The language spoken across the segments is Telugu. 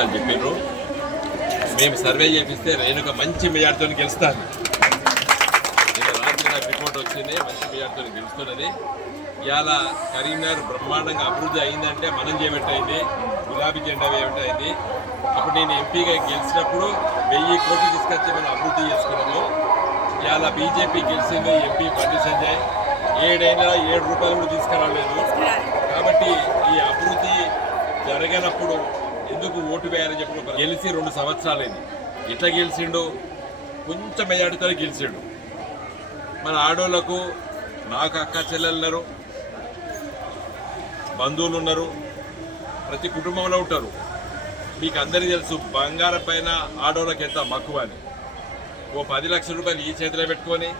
విషయాలు చెప్పారు. మేము సర్వే చేపిస్తే రేణుక మంచి మెజార్టీతో గెలుస్తాను. నిన్న రాత్రి నాకు రిపోర్ట్ వచ్చింది, మంచి మెజార్టీతో గెలుస్తున్నది. ఇవాళ కరీంనగర్ బ్రహ్మాండంగా అభివృద్ధి అయిందంటే మనం చేయబెట్టయింది, గులాబీ జెండా వేయబెట్టయింది. అప్పుడు నేను ఎంపీగా గెలిచినప్పుడు 1000 కోట్లు తీసుకొచ్చి మనం అభివృద్ధి చేసుకున్నాము. ఇవాళ బీజేపీ గెలిచింది, ఎంపీ బండి సంజయ్ 7 ఏళ్ళ 7 రూపాయలు కూడా తీసుకురాలేదు. కాబట్టి ఈ అభివృద్ధి జరగనప్పుడు ఎందుకు ఓటు వేయాలని చెప్పి గెలిచి 2 సంవత్సరాలైంది. ఎట్లా గెలిచిండు? కొంచెం మెజార్టీతో గెలిచిండు. మన ఆడోళ్లకు నాకు అక్క చెల్లెలు ఉన్నారు, బంధువులు ఉన్నారు, ప్రతి కుటుంబంలో ఉంటారు. మీకు అందరికీ తెలుసు బంగారం పైన ఆడోళ్ళకి ఎంత మక్కువ అని. ఓ 10 లక్షల రూపాయలు ఈ చేతిలో పెట్టుకొని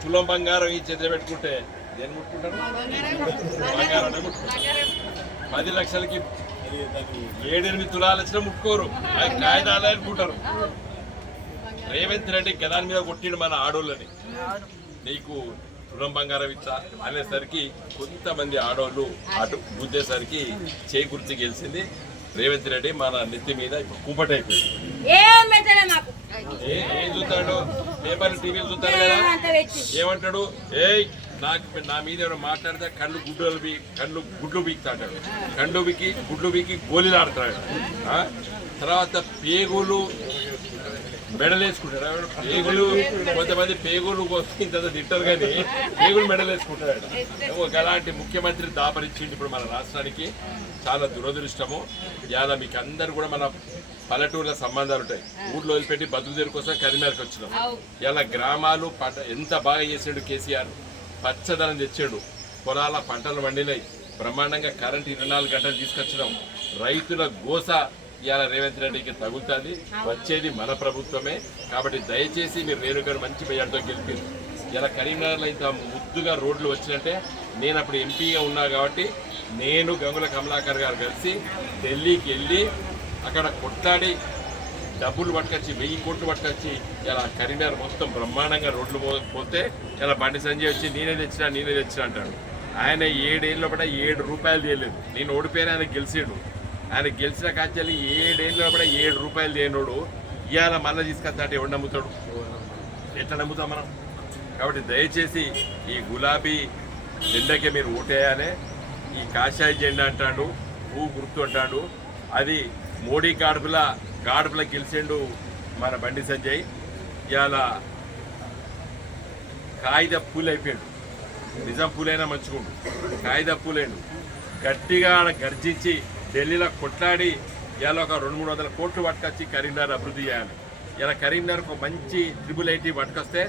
తులం బంగారం ఈ చేతిలో పెట్టుకుంటే దేని ముట్టుకుంటారు? బంగారం ముట్టుకుంటారు. 10 లక్షలకి 7-8 తులాలు వచ్చినా ముట్టుకోరు, కాయదాలు అనుకుంటారు. రేవంత్ రెడ్డి గదాని మీద కొట్టిండు మన ఆడోళ్ళని, నీకు తులం బంగారం ఇచ్చా అనేసరికి కొంతమంది ఆడోళ్ళు అటు గుద్దేసరికి చేయి గుర్తి గెలిచింది. రేవంత్ రెడ్డి మన నెత్తి మీద ఇప్పుడు కుంపటైపోయింది. ఏం చూస్తాడు? పేపర్లు టీవీలు చూస్తాడు కదా, ఏమంటాడు? నా మీద ఎవరు మాట్లాడితే కళ్ళు గుడ్లు బీక్తాడు, గుడ్లు బీకి గోళీలు ఆడతాడు. తర్వాత పేగులు మెడలేసుకుంటాడు. పేగులు కొంతమంది పేగులు ఇంత తింటారు కానీ పేగులు మెడలేసుకుంటాడు. అలాంటి ముఖ్యమంత్రి దాపరించింది ఇప్పుడు మన రాష్ట్రానికి. చాలా దురదృష్టము. ఇవాళ మీకు అందరు కూడా మన పల్లెటూరుల సంబంధాలు ఉంటాయి. ఊళ్ళో వదిలిపెట్టి బతుకుదేరు కోసం కరీంనగర్కి వచ్చినాం. ఇలా గ్రామాలు ఎంత బాగా చేసాడు కేసీఆర్. పచ్చదనం తెచ్చాడు, పొలాల పంటలు వండినాయి, బ్రహ్మాండంగా కరెంట్ 24 గంటలు తీసుకొచ్చినాం. రైతుల గోస ఇవాళ రేవంత్ రెడ్డికి తగులుతుంది. వచ్చేది మన ప్రభుత్వమే. కాబట్టి దయచేసి మీరు రేణుగారు మంచి మెజార్టీతో గెలిపారు. ఇలా కరీంనగర్లో ఇంత ముద్దుగా రోడ్లు వచ్చినట్టే నేను అప్పుడు ఎంపీగా ఉన్నా కాబట్టి నేను గంగుల కమలాకర్ గారు కలిసి ఢిల్లీకి వెళ్ళి అక్కడ కొట్లాడి డబ్బులు పట్టుకొచ్చి 1000 కోట్లు పట్టుకొచ్చి ఇలా కరీంనగర్ మొత్తం బ్రహ్మాండంగా రోడ్లు పోతే ఇలా బండి సంజయ్ వచ్చి నేనే తెచ్చినా అంటాడు. ఆయన 7 ఏళ్ళ పడ 7 రూపాయలు తీయలేదు. నేను ఓడిపోయిన ఆయన గెలిచాడు. ఆయన గెలిచిన కాంచెల్లి 7 ఏళ్ళ పడ 7 రూపాయలు తీయనోడు ఇవాళ మళ్ళీ తీసుకొస్తాడు. ఎవడు నమ్ముతాడు? ఎట్లా నమ్ముతాం మనం? కాబట్టి దయచేసి ఈ గులాబీ జెండాకే మీరు ఓటేయాలి. ఈ కాషాయ జెండా అంటాడు, పువ్వు గుర్తు అంటాడు, అది మోడీ గాడుపుల గెలిచిండు మన బండి సంజయ్. ఇవాళ కాగిత పూలు అయిపోయాడు. నిజం పూలైనా మంచుకోండు, కాగిత పూలేండు. గట్టిగా గర్జించి ఢిల్లీలో కొట్లాడి ఇవాళ ఒక 200-300 కోట్లు పట్టుకొచ్చి కరీంనగర్ అభివృద్ధి చేయాలి. ఇలా కరీంనగర్కు మంచి IIIT పట్టుకొస్తే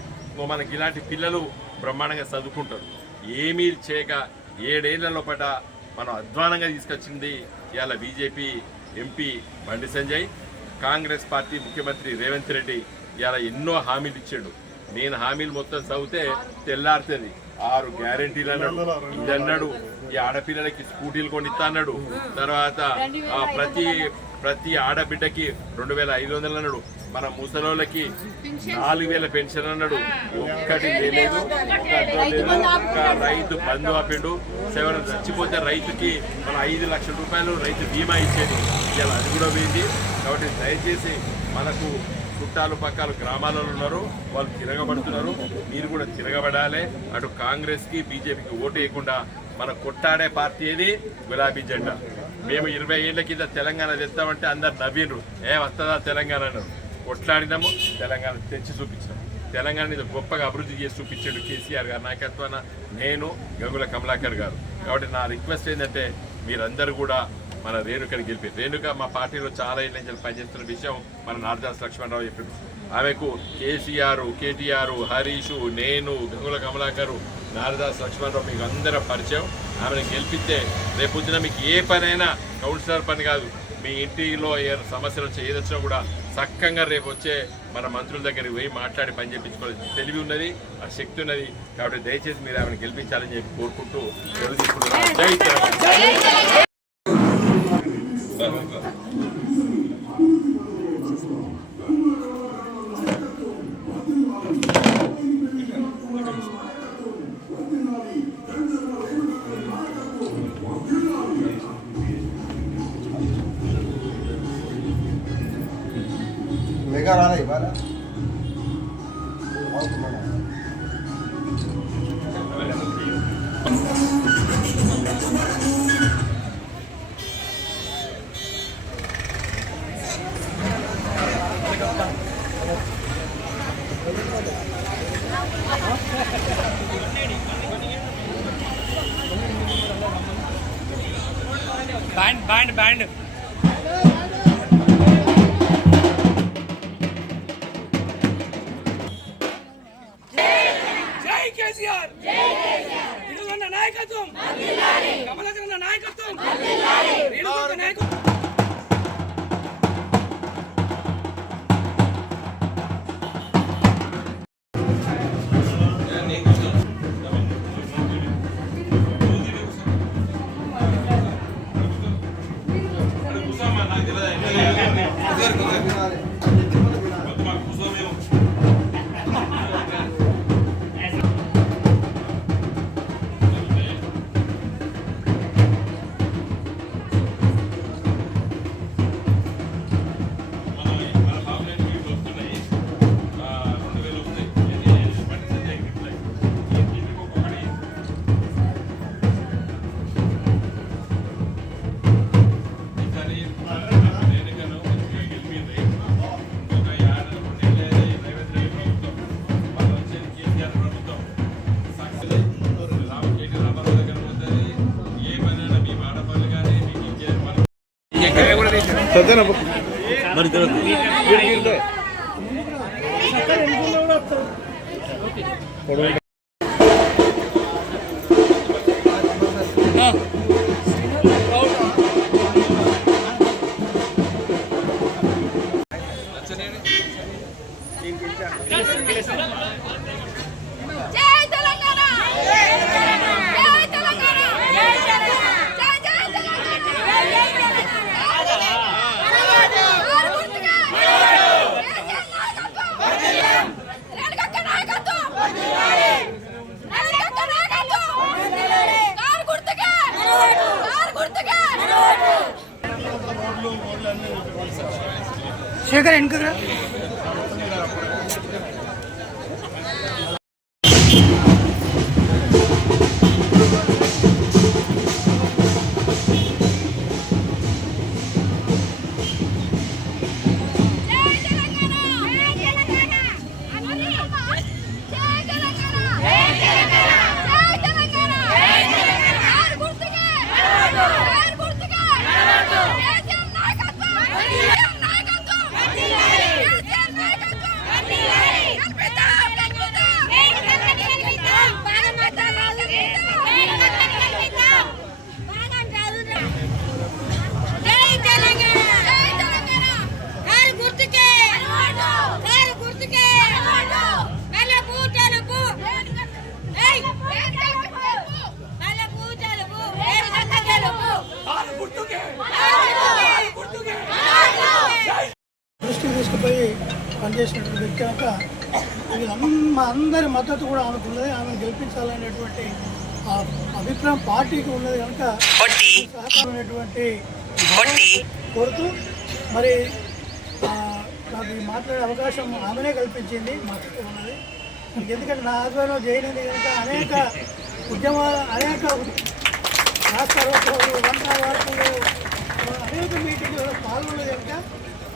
మనకి ఇలాంటి పిల్లలు బ్రహ్మాండంగా చదువుకుంటారు. ఏమీ చేయక 7 ఏళ్లలో పడ్డ మనం అధ్వానంగా తీసుకొచ్చింది ఇవాళ BJP MP Bandi Sanjay. Congress party ముఖ్యమంత్రి రేవంత్ రెడ్డి ఇవాళ ఎన్నో హామీలు ఇచ్చాడు. నేను హామీలు మొత్తం చదివితే తెల్లారుతుంది. 6 గ్యారెంటీలు అన్నాడు, ఇది అన్నాడు, ఈ ఆడపిల్లలకి స్కూటీలు కొనిస్తా అన్నాడు. తర్వాత ప్రతి ఆడబిడ్డకి 2500 అన్నాడు. మన ముసలోళ్ళకి 4000 పెన్షన్ అన్నాడు. ఒక్కటి లేదు. రైతు బంధు ఆపిండు. ఎవరైనా చచ్చిపోతే రైతుకి మన 5 లక్షల రూపాయలు రైతు బీమా ఇచ్చేది. ఇలా అది కూడా పోయింది. కాబట్టి దయచేసి మనకు చుట్టాలు పక్కల గ్రామాలలో ఉన్నారు, వాళ్ళు తిరగబడుతున్నారు. మీరు కూడా తిరగబడాలి. అటు కాంగ్రెస్కి బీజేపీకి ఓటు వేయకుండా మన కొట్టాడే పార్టీ ఏది? గులాబీ జెండా. మేము 20 ఏళ్ల కింద తెలంగాణ తెస్తామంటే అందరు నవ్విండ్రు. వస్తుందా తెలంగాణ అన్నారు. కొట్లాడినాము, తెలంగాణ తెచ్చి చూపించాము. తెలంగాణ మీద గొప్పగా అభివృద్ధి చేసి చూపించాడు కేసీఆర్ గారు నాయకత్వాన, నేను గంగుల కమలాకర్ గారు. కాబట్టి నా రిక్వెస్ట్ ఏంటంటే మీరందరూ కూడా మన రేణుకని గెలిపి. రేణుక మా పార్టీలో చాలా ఏళ్ళ నుంచి పనిచేస్తున్న విషయం మన నారదాస్ లక్ష్మణరావు చెప్పాడు. ఆమెకు కేసీఆర్, కేటీఆర్, హరీష్, నేను, గంగుల కమలాకరు, నారదాస్ లక్ష్మణరావు మీకు అందరూ పరిచయం. ఆమెను గెలిపిస్తే రేపొద్దున మీకు ఏ పనైనా కౌన్సిలర్ పని కాదు, మీ ఇంటిలో ఏ సమస్యలు వచ్చి ఏదొచ్చినా కూడా చక్కగా రేపు వచ్చే మన మంత్రుల దగ్గరికి పోయి మాట్లాడి పని చేయించుకోవాలి. తెలివి ఉన్నది, ఆ శక్తి ఉన్నది. కాబట్టి దయచేసి మీరు ఆమెను గెలిపించాలని చెప్పి కోరుకుంటూ సెలవు తీసుకుంటున్నాను. జై తెలంగాణ. बैंड जय केसीआर नायकत्व कमलाकरन नायकत्व नायकत्व మరి शेखर इनका దృష్టికి తీసుకుపోయి పనిచేసినటువంటి వ్యక్తి కనుక మా అందరి మద్దతు కూడా ఆమెకు ఉన్నది. ఆమెను గెలిపించాలనేటువంటి అభిప్రాయం పార్టీకి ఉన్నది కనుక సహకారమైనటువంటి కోరుతూ మరి నాకు మాట్లాడే అవకాశం ఆమెనే కల్పించింది మాకు ఉన్నది. ఎందుకంటే నా ఆధ్వర్యంలో చేయనిది కనుక అనేక ఉద్యమాలు, అనేక రాష్ట్ర వంట వార్తలు, అనేక మీటింగ్లో పాల్గొన్నది కనుక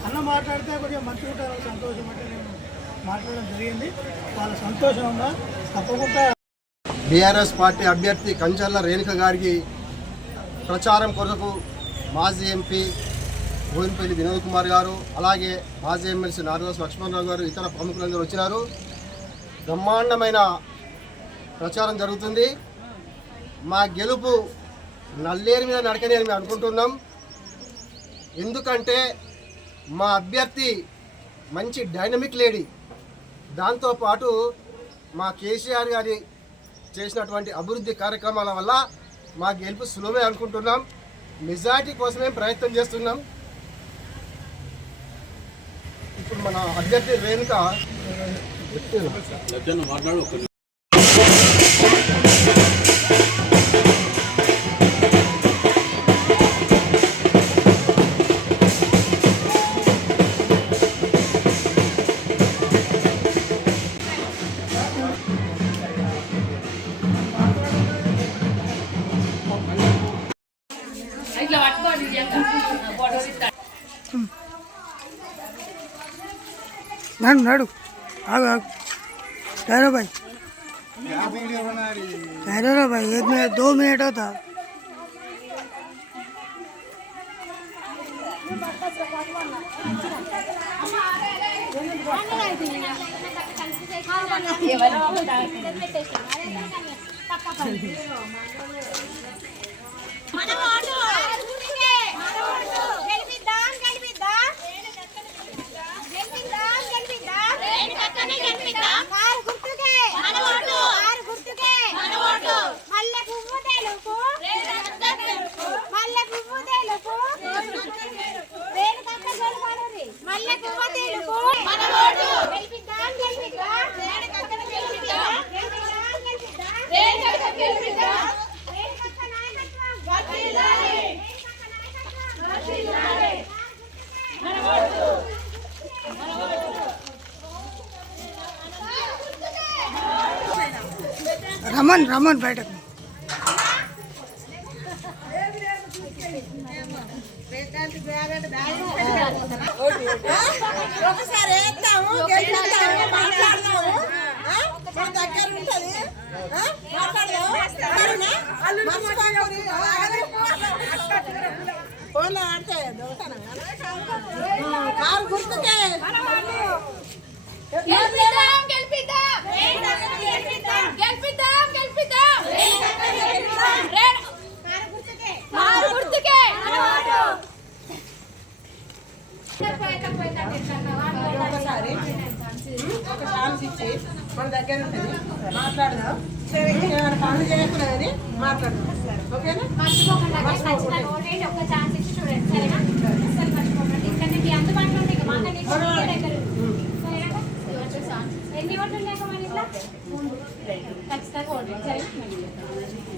అన్న మాట్లాడితే కొంచెం మంచిగా ఉంటారు, సంతోషం అంటే నేను మాట్లాడడం జరిగింది. వాళ్ళ సంతోషంగా తప్పకుండా బీఆర్ఎస్ పార్టీ అభ్యర్థి కంచర్ల రేణుక గారికి ప్రచారం కొరకు మాజీ ఎంపీ బోయినపల్లి వినోద్ కుమార్ గారు, అలాగే మాజీ ఎమ్మెల్సీ నారదాస్ లక్ష్మణరావు గారు, ఇతర ప్రముఖులందరూ వచ్చినారు. బ్రహ్మాండమైన ప్రచారం జరుగుతుంది. మా గెలుపు నల్లేరు మీద నడకని అని మేము అనుకుంటున్నాం. ఎందుకంటే మా అభ్యర్థి మంచి డైనమిక్ లేడీ, దాంతోపాటు మా కేసీఆర్ గారి చేసినటువంటి అభివృద్ధి కార్యక్రమాల వల్ల మా గెలుపు సులువే అనుకుంటున్నాం. మెజారిటీ కోసమే ప్రయత్నం చేస్తున్నాం. ఇప్పుడు మన అభ్యర్థి రేణుక మాట్లాడు. నడు నడు आग आग ठहरो भाई ठहरो ना भाई 1 मिनट 2 मिनट होता रमन रमन बैठक में ఒకసారి వేస్తాము గెలుస్తాము మాట్లాడదాము మన దగ్గర ఉంటుంది ఫోన్ ఆడితే కారు గుర్తుకే ఒకసారి ఒక ఛాన్స్ ఇచ్చి మన దగ్గర ఉంటుంది మాట్లాడదాం ఏమైనా పనులు చేయకుండా కానీ మాట్లాడదాం ఓకేనా ఒక ఛాన్స్ ఇచ్చి చూడండి సరేనా అసలు మర్చిపోకండి ఇక్కడ మీ అందుబాటులో ఉంది ఇక మాకు ఎన్ని ఓట్లు ఉన్నాయి మన ఇట్లా ఖచ్చితంగా ఓట్లు సరేనా